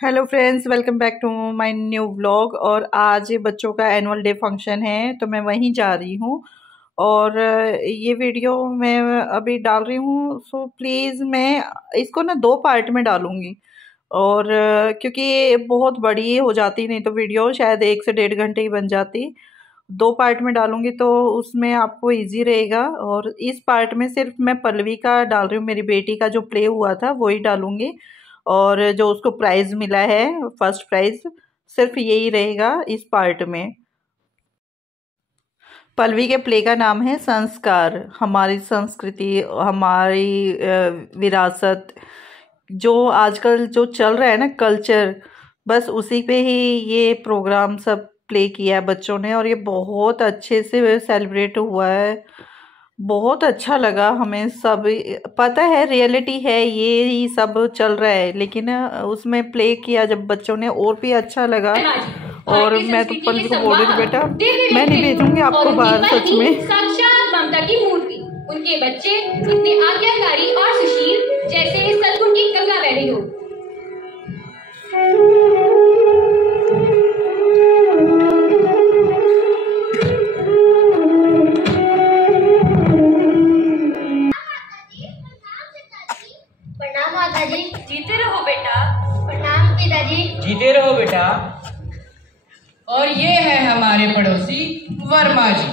Hello friends, welcome back to my new vlog. और आज बच्चों का एनुअल डे फंक्शन है तो मैं वहीं जा रही हूँ। और ये वीडियो मैं अभी डाल रही हूँ, सो प्लीज़ मैं इसको ना 2 पार्ट में डालूँगी। और क्योंकि ये बहुत बड़ी हो जाती, नहीं तो वीडियो शायद 1 से 1.5 घंटे ही बन जाती। 2 पार्ट में डालूँगी तो उसमें आपको इजी रहेगा। और इस पार्ट में सिर्फ मैं पल्लवी का डाल रही हूँ, मेरी बेटी का जो प्ले हुआ था वही डालूँगी। और जो उसको प्राइज़ मिला है, फर्स्ट प्राइज़, सिर्फ यही रहेगा इस पार्ट में। पल्लवी के प्ले का नाम है संस्कार। हमारी संस्कृति, हमारी विरासत, जो आजकल जो चल रहा है ना कल्चर, बस उसी पे ही ये प्रोग्राम सब प्ले किया है बच्चों ने। और ये बहुत अच्छे से सेलिब्रेट हुआ है, बहुत अच्छा लगा हमें। सब पता है रियलिटी है, ये ही सब चल रहा है, लेकिन उसमें प्ले किया जब बच्चों ने, और भी अच्छा लगा। और मैं तो पल्लवी को बोल रही थी, बेटा मैं नहीं भेजूंगी आपको बाहर, सच में। साक्षात ममता की मूर्ति, उनके बच्चे इतने आज्ञाकारी और सुशील जैसे सतगुण की गंगा बह रही हो। प्रणाम माता जी। जीते रहो बेटा। प्रणाम पिताजी। जीते रहो बेटा। और ये है हमारे पड़ोसी वर्मा जी,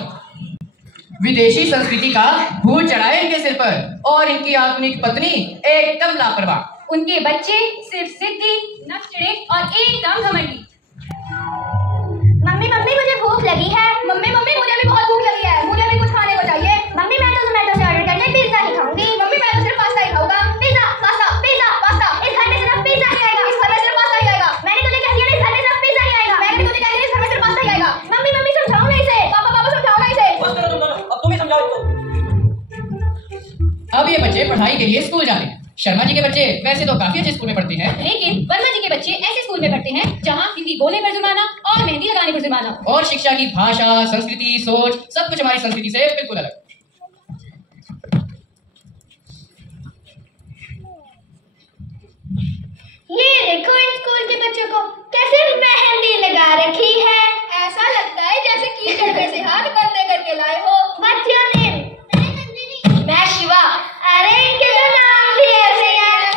विदेशी संस्कृति का भूत चढ़ाए इनके सिर पर, और इनकी आधुनिक पत्नी एकदम लापरवाह। उनके बच्चे सिर्फ सिद्धि, नक्शे और एकदम घमंडी। मम्मी मम्मी मुझे भूख लगी है। मम्मी मम्मी मुझे भी बहुत भूख लगी है, मुझे भी कुछ खाने को चाहिए। मम्मी मैं तो जोमेटो से ऑर्डर करने पिज्जा ही खाऊंगी। मम्मी मैं तो सिर्फ पास्ता ही खाऊंगा। पिज्जा पास्ता पिज्जा पास्ता, इस घर में सिर्फ पिज्जा ही आएगा। इस घर में सिर्फ पास्ता ही आएगा। मैंने तुझे कह दिया ना, इस घर में सिर्फ पिज्जा ही आएगा। मैंने तुझे कह दिया इस घर में सिर्फ पास्ता ही आएगा। मम्मी मम्मी समझाओ ना इसे। पापा पापा समझाओ ना इसे। बस करो तुम दोनों, अब तुम ही समझाओ इसको। अब ये बच्चे पढ़ाई के लिए स्कूल जा रहे हैं। शर्मा जी के बच्चे वैसे तो काफी अच्छे स्कूल में पढ़ते हैं, लेकिन वर्मा जी के बच्चे ऐसे स्कूल में पढ़ते हैं जहाँ हिंदी बोलने पर जुर्माना और मेहंदी लगाने पर जुर्माना। और शिक्षा की भाषा, संस्कृति, सोच सब कुछ हमारी संस्कृति से बिल्कुल अलग। ये देखो इन स्कूल के बच्चों को कैसे मेहंदी लगा रखी है। ऐसा लगता है जैसे कीचड़ में से हाथ गंदे करके लाए हो। What's your name? मैं शिवा। अरे इनके तो नाम भी ऐसे हैं।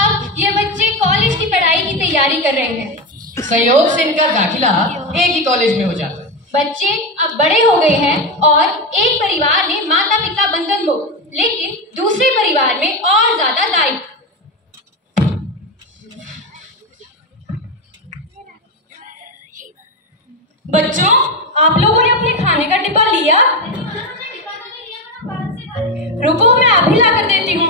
अब ये बच्चे कॉलेज की पढ़ाई की तैयारी कर रहे हैं। संयोग से इनका दाखिला एक ही कॉलेज में हो जाता है। बच्चे अब बड़े हो गए हैं और एक परिवार में माता पिता बंधन हो, लेकिन दूसरे परिवार में और ज्यादा दायित्व। बच्चों, आप लोगों ने अपने खाने का डिब्बा लिया? रुको मैं अभी ला कर देती हूँ।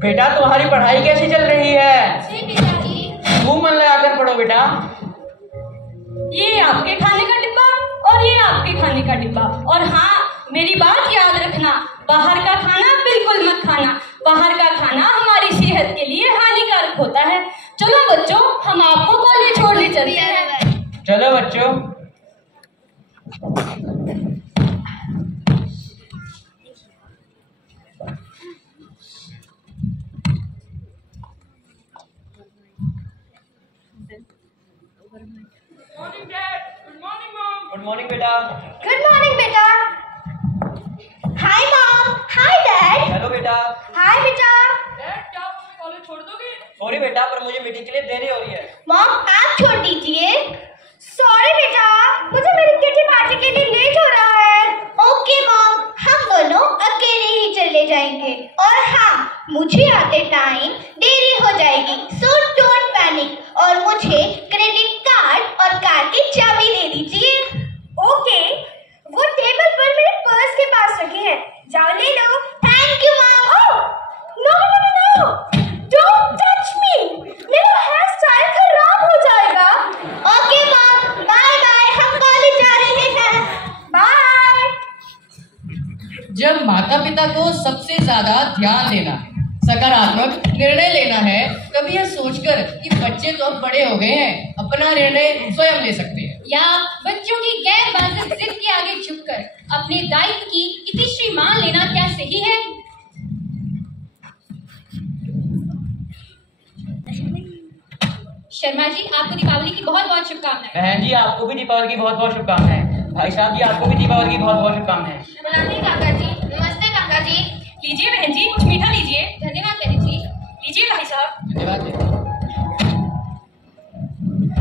बेटा तुम्हारी पढ़ाई कैसी चल रही है? जी पिताजी। खूब मन लगाकर पढ़ो बेटा। ये आपके खाने का डिब्बा और ये आपके खाने का डिब्बा। और हाँ, मेरी बात याद रखना, बाहर का खाना बिल्कुल मत खाना। बाहर का खाना हमारी सेहत के लिए हानिकारक होता है। चलो बच्चों, हम आपको कॉलेज छोड़ने चलते हैं। चलो बच्चों। गुड मॉर्निंग बेटा। गुड मॉर्निंग बेटा। Hi mom. Hi dad. Hello बेटा। हाय बेटा। क्या आप हमें कॉलेज छोड़ दोगे? सॉरी बेटा, पर मुझे मीटिंग के लिए देरी हो रही है। मॉम आप छोड़ दीजिए। सॉरी बेटा, मुझे मेरी किटी पार्टी के लिए लेट हो रहा है। ओके मॉम, हम दोनों अकेले ही चले जाएंगे। और हाँ, मुझे आते टाइम देरी हो जाएगी, सो डोंट पैनिक। और मुझे क्रेडिट कार्ड और कार की चाबी दे दीजिए। ओके, वो टेबल पर मेरे पर्स के पास रखी है, जाओ ले लो। Thank you mom. Oh no no no no, don't touch me, मेरा हेयर स्टाइल खराब हो जाएगा। ओके मॉम, बाय बाय, हम कॉलेज जा रहे हैं। बाय। जब माता पिता को सबसे ज्यादा ध्यान देना है, सकारात्मक निर्णय लेना है, कभी यह सोचकर कि बच्चे तो अब बड़े हो गए हैं, अपना निर्णय स्वयं ले सकते हैं, या बच्चों की गैर वाजिब जिद के आगे झुककर अपने दायित्व की इतिश्री मान लेना क्या सही है? शर्मा जी, आपको दीपावली की बहुत बहुत शुभकामनाएं। बहन जी, आपको भी दीपावली की बहुत बहुत शुभकामनाएं। भाई साहब जी, आपको भी दीपावली की बहुत बहुत शुभकामनाएं। काका जी, नमस्ते काका जी। लीजिए बहन जी, कुछ मीठा लीजिए। धन्यवाद बहन जी। लीजिए भाई साहब। धन्यवाद।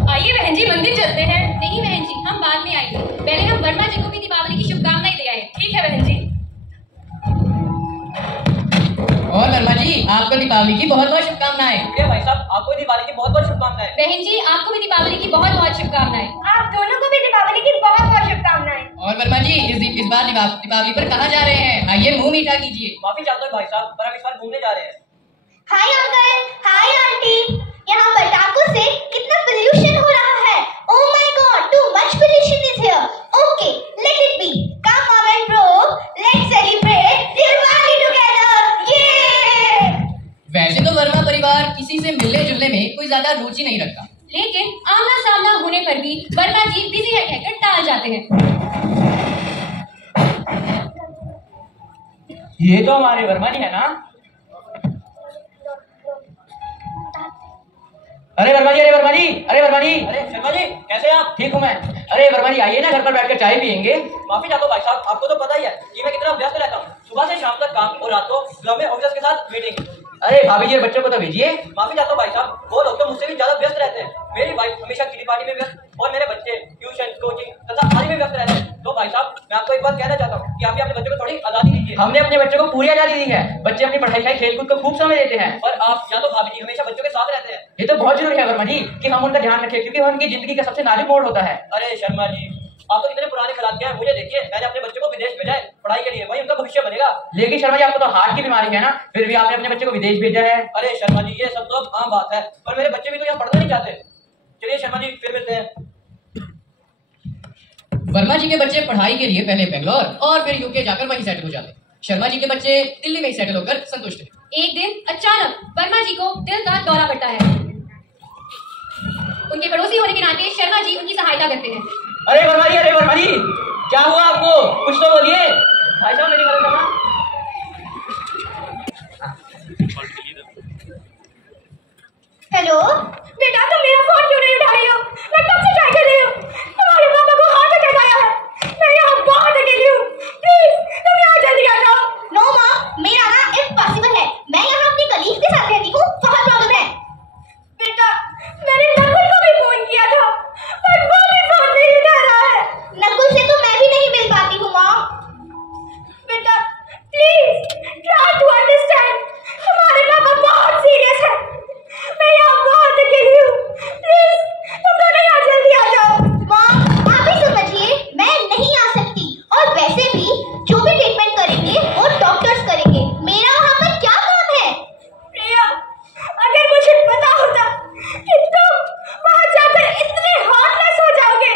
आइए बहन जी, मंदिर चलते हैं। नहीं बहन जी, हम बाद में आएंगे, पहले हम वर्मा जी को भी दीपावली की शुभकामनाएं दे आए। ठीक है बहन जी। और वर्मा जी, आपको दीपावली की बहुत बहुत शुभकामनाएं। भाई साहब, आपको दीपावली की बहुत बहुत शुभकामनाएं। बहन जी, आपको भी दीपावली की बहुत बहुत शुभकामनाएं। आप दोनों को भी दीपावली की बहुत बहुत शुभकामनाएं। और वर्मा जी, इस बार दीपावली पर कहाँ जा रहे हैं? आइए मुंह मीठा कीजिए। माफी चाहता हूँ भाई साहब, पर हम इस बार घूमने जा रहे हैं। Hi uncle, hi aunty. यहाँ पटाखों से कितना पोल्यूशन हो रहा है। Oh my God, too much pollution is here. Okay, let it be. Come on bro, let's celebrate Diwali together. ये वैसे तो वर्मा परिवार किसी से मिलने जुलने में कोई ज्यादा रुचि नहीं रखता, लेकिन आमना सामना होने पर भी वर्मा जी बिजी है कहकर टाल जाते हैं। ये तो हमारे वर्मा जी है ना? अरे वर्मा जी, अरे वर्मा जी, अरे वर्मा जी, अरे शर्मा जी, कैसे हैं आप? ठीक हूँ मैं। अरे वर्मा जी, आइए ना, घर पर बैठकर चाय पियेंगे। माफी चाहता हूँ भाई साहब, आपको तो पता ही है कि मैं कितना व्यस्त रहता हूँ। सुबह से शाम तक काम और रात को क्लब में ऑफिसर्स के साथ मीटिंग। अरे भाभी जी, बच्चों को तो भेजिए। माफी चाहता हूँ भाई साहब, वो लोग तो मुझसे भी ज्यादा व्यस्त रहते हैं। मेरी वाइफ हमेशा किटी पार्टी में व्यस्त और मेरे बच्चे ट्यूशन, कोचिंग तथा आदि में व्यस्त रहते हैं। तो भाई साहब, मैं आपको एक बात कहना चाहता हूँ कि आप भी अपने बच्चों को थोड़ी आजादी दीजिए। हमने अपने बच्चों को पूरी आजादी दी है। बच्चे अपनी पढ़ाई लिखाई, खेलकूद को खूब समय देते हैं। और आप या तो भाभी जी हमेशा बच्चों के साथ रहते हैं। ये तो बहुत जरूरी है वर्मा जी कि हम उनका ध्यान रखें, क्योंकि वो उनकी जिंदगी का सबसे नाजुक मोड़ होता है। अरे शर्मा जी, आप तो कितने पुराने खिलाफ गए हैं। मुझे देखिए, मैंने अपने बच्चों को विदेश भेजा है पढ़ाई के लिए, वही उनका भविष्य बनेगा। लेकिन शर्मा जी, आपको तो हार्ट की बीमारी है ना, फिर भी आपने अपने बच्चे को विदेश भेजा है। अरे शर्मा जी, ये सब तो अब आम बात है, पर मेरे बच्चे भी तो यहाँ पढ़ना नहीं चाहते। चलिए शर्मा जी, फिर मिलते हैं। वर्मा जी के बच्चे पढ़ाई के लिए पहले बेंगलोर और फिर यूके जाकर वहीं सेटल हो जाते। शर्मा जी के बच्चे दिल्ली में ही सेटल होकर संतुष्ट हैं। एक दिन अचानक वर्मा जी को दिल का दौरा पड़ता है। उनके पड़ोसी होने के नाते शर्मा जी उनकी सहायता करते हैं। अरे वर्मा जी, अरे वर्मा जी, क्या हुआ आपको? कुछ तो बोलिए। भाई साहब, मेरी मदद करना। हेलो बेटा, तुम मेरा फोन क्यों नहीं उठा रही हो? मैं कब से ट्राई कर रही हूँ। तुम्हारे पापा को हार्ट अटैक आया है। मैं यहाँ बहुत अकेली हूँ। प्लीज तुम यहाँ जल्दी आ जाओ। नो माँ, मेरा आना इम्पॉसिबल है। मैं यहाँ अपनी कलीग के साथ रहती हूँ, बहुत प्रॉब्लम है। बेटा, मैंने नकुल को भी फोन किया था, पर वो भी फोन नहीं उठा रहा है। नकुल से तो मैं भी नहीं मिल पाती हूँ माँ। बेटा प्लीज ट्राई टू अंडरस्टैंड। हमारे पापा बहुत सीरियस है। मैं यहाँ बहुत अकेली हूँ। प्लीज तुम दोनों यहाँ जल्दी आ जाओ। माँ, आप ही समझिए, मैं नहीं आ सकती। और वैसे भी जो भी ट्रीटमेंट करेंगे वो डॉक्टर्स करेंगे। मेरा वहाँ पर क्या काम है? प्रिया, अगर मुझे पता होता कि तुम वहाँ जाकर इतने हार्टलेस हो जाओगे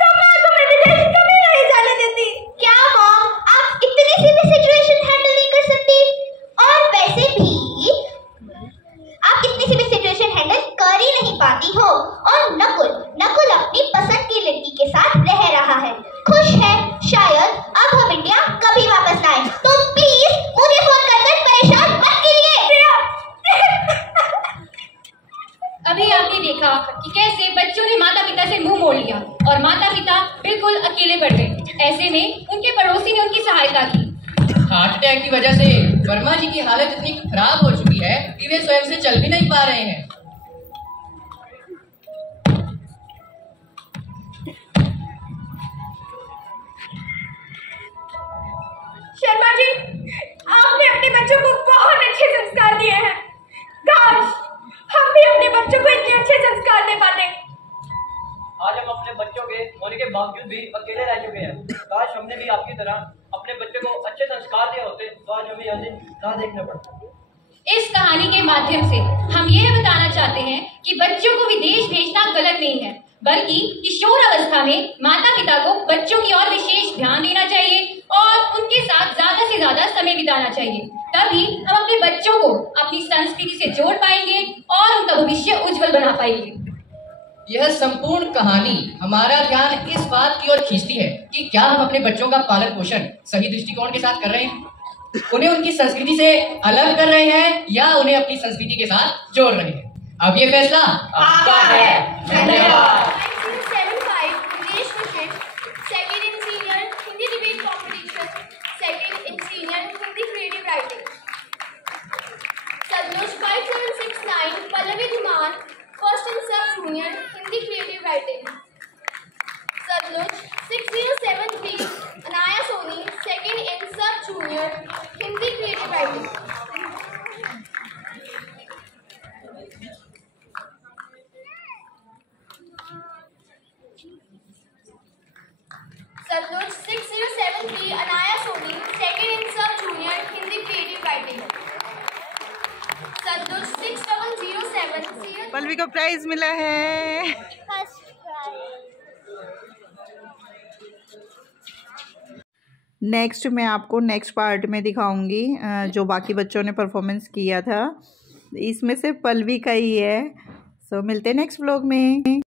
तो मैं तुम्हें विदेश कभी नहीं जाने देती। क्या माँ, आप इतनी सी भी सिचुएशन हैंडल नहीं कर सकती? और वैसे भी आप इतनी सी भी सिचुएशन हैंडल कर ही नहीं पाती हो। और नकुल अपनी पसंद की लड़की के साथ रह रहा है, खुश है। शायद अब हम इंडिया कभी वापस लाएं। तो प्लीज मुझे फोन कर परेशान मत कीजिए। अभी आपने देखा कि कैसे बच्चों ने माता पिता से मुंह मोड़ लिया और माता पिता बिल्कुल अकेले पड़ गए। ऐसे में उनके पड़ोसी ने उनकी सहायता की। हार्ट अटैक की वजह से वर्मा जी की हालत इतनी खराब हो चुकी है कि वे स्वयं से चल भी नहीं पा रहे हैं। शर्मा जी, आपने अपने बच्चों को बहुत अच्छे संस्कार दिए हैं। काश हम भी अपने बच्चों को इतने अच्छे संस्कार दे पाते। आज हम अपने बच्चों के होने के बावजूद भी अकेले रह चुके हैं। काश हमने भी आपकी तरह अपने बच्चे को अच्छे संस्कार दिए होते तो आज हमें यह दिन ना देखना पड़ता। इस कहानी के माध्यम से हम यह बताना चाहते हैं कि बच्चों को विदेश भेजना गलत नहीं है, बल्कि किशोर अवस्था में माता पिता को बच्चों की ओर विशेष ध्यान देना चाहिए और उनके साथ ज्यादा से ज्यादा समय बिताना चाहिए। तभी हम अपने बच्चों को अपनी संस्कृति से जोड़ पाएंगे और उनका भविष्य उज्जवल बना पाएंगे। यह संपूर्ण कहानी हमारा ध्यान इस बात की ओर खींचती है कि क्या हम अपने बच्चों का पालन पोषण सही दृष्टिकोण के साथ कर रहे हैं, उन्हें उनकी संस्कृति से अलग कर रहे हैं या उन्हें अपनी संस्कृति के साथ जोड़ रहे हैं। अब ये फैसला आपका है। धन्यवाद। 975 English Visit, second in senior Hindi debate competition, second in senior Hindi creative writing. Sadluj 5769 Pallavi Dhuman, first in sub junior Hindi creative writing. Sadluj 6073 Anaya Soni, second in sub junior Hindi creative writing. Sadluj 6073 Anaya Soni, second in sub junior Hindi creative writing. Sadluj 6107 Pallavi को prize मिला है। first prize. Next मैं आपको next part में दिखाऊंगी जो बाकी बच्चों ने परफॉर्मेंस किया था, इसमें से पल्लवी का ही है। सो मिलते हैं नेक्स्ट व्लॉग में।